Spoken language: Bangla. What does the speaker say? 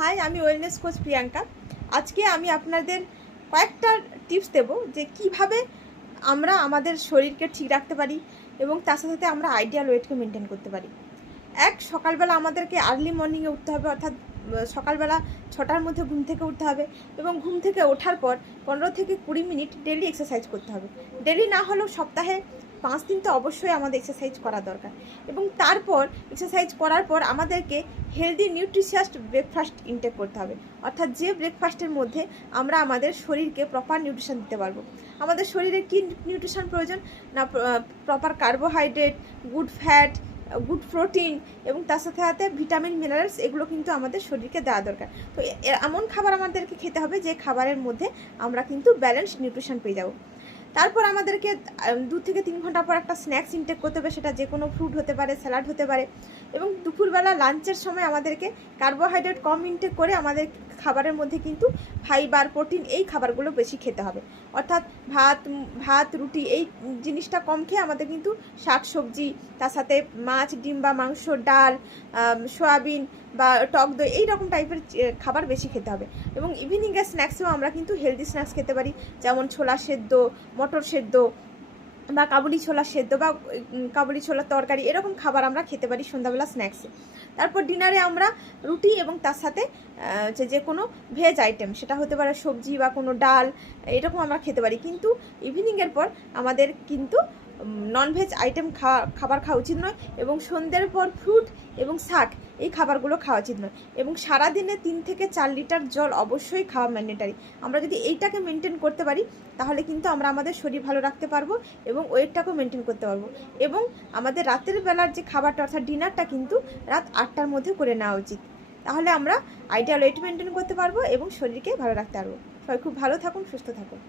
হাই, আমি ওয়েলনেস কোচ প্রিয়াঙ্কা। আজকে আমি আপনাদের কয়েকটা টিপস দেব যে কীভাবে আমরা আমাদের শরীরকে ঠিক রাখতে পারি এবং তার সাথে সাথে আমরা আইডিয়াল ওয়েটকে মেনটেন করতে পারি। এক, সকালবেলা আমাদেরকে আর্লি মর্নিংয়ে উঠতে হবে, অর্থাৎ সকালবেলা ছটার মধ্যে ঘুম থেকে উঠতে হবে এবং ঘুম থেকে ওঠার পর পনেরো থেকে কুড়ি মিনিট ডেলি এক্সারসাইজ করতে হবে। ডেলি না হলেও সপ্তাহে পাঁচ দিন তো অবশ্যই আমাদের এক্সারসাইজ করা দরকার। এবং তারপর এক্সারসাইজ করার পর আমাদেরকে হেলদি নিউট্রিশিয়াস ব্রেকফাস্ট ইনটেক করতে হবে। অর্থাৎ যে ব্রেকফাস্টের মধ্যে আমরা আমাদের শরীরকে প্রপার নিউট্রিশন দিতে পারব। আমাদের শরীরে কি নিউট্রিশন প্রয়োজন? না proper carbohydrate good fat good protein এবং তার সাথে সাথে ভিটামিন মিনারেলস এগুলো কিন্তু আমাদের শরীরকে দেওয়া দরকার। তো এমন খাবার আমাদেরকে খেতে হবে যে খাবারের মধ্যে আমরা কিন্তু ব্যালেন্স নিউট্রিশন পেয়ে যাব। তারপর আমাদেরকে দু থেকে তিন ঘণ্টা পর একটা স্ন্যাক্স ইনটেক করতে হবে, সেটা যে কোনো ফ্রুট হতে পারে স্যালাড হতে পারে। এবং দুপুরবেলা লাঞ্চের সময় আমাদেরকে কার্বোহাইড্রেট কম ইনটেক করে আমাদের খাবারের মধ্যে কিন্তু ফাইবার প্রোটিন এই খাবারগুলো বেশি খেতে হবে। অর্থাৎ ভাত ভাত, রুটি এই জিনিসটা কম খেয়ে আমাদের কিন্তু শাক সবজি, তার সাথে মাছ, ডিম বা মাংস, ডাল সয়াবিন বা টক দই এই রকম টাইপের খাবার বেশি খেতে হবে। এবং ইভিনিংয়ের স্ন্যাক্সেও আমরা কিন্তু হেলদি স্ন্যাক্স খেতে পারি। যেমন ছোলা সেদ্ধ, মটর সেদ্ধ বা কাবুলি ছোলা সেদ্ধ বা কাবুলি ছোলার তরকারি, এরকম খাবার আমরা খেতে পারি সন্ধ্যাবেলা স্ন্যাক্সে। তারপর ডিনারে আমরা রুটি এবং তার সাথে যে যে কোনো ভেজ আইটেম, সেটা হতে পারে সবজি বা কোনো ডাল, এরকম আমরা খেতে পারি। কিন্তু ইভিনিংয়ের পর আমাদের কিন্তু ননভেজ আইটেম খাওয়া খাবার খাওয়া উচিত নয় এবং সন্ধ্যের পর ফ্রুট এবং শাক এই খাবারগুলো খাওয়া উচিত নয়। এবং সারাদিনে তিন থেকে চার লিটার জল অবশ্যই খাওয়া ম্যান্ডেটারি আমরা যদি এইটাকে মেনটেন করতে পারি, তাহলে কিন্তু আমরা আমাদের শরীর ভালো রাখতে পারব এবং ওয়েটটাকেও মেনটেন করতে পারব। এবং আমাদের রাতের বেলার যে খাবারটা অর্থাৎ ডিনারটা কিন্তু রাত আটটার মধ্যে করে নেওয়া উচিত। তাহলে আমরা আইডিয়াল ওয়েট মেনটেন করতে পারব এবং শরীরকে ভালো রাখতে পারব। সবাই খুব ভালো থাকুন, সুস্থ থাকুন।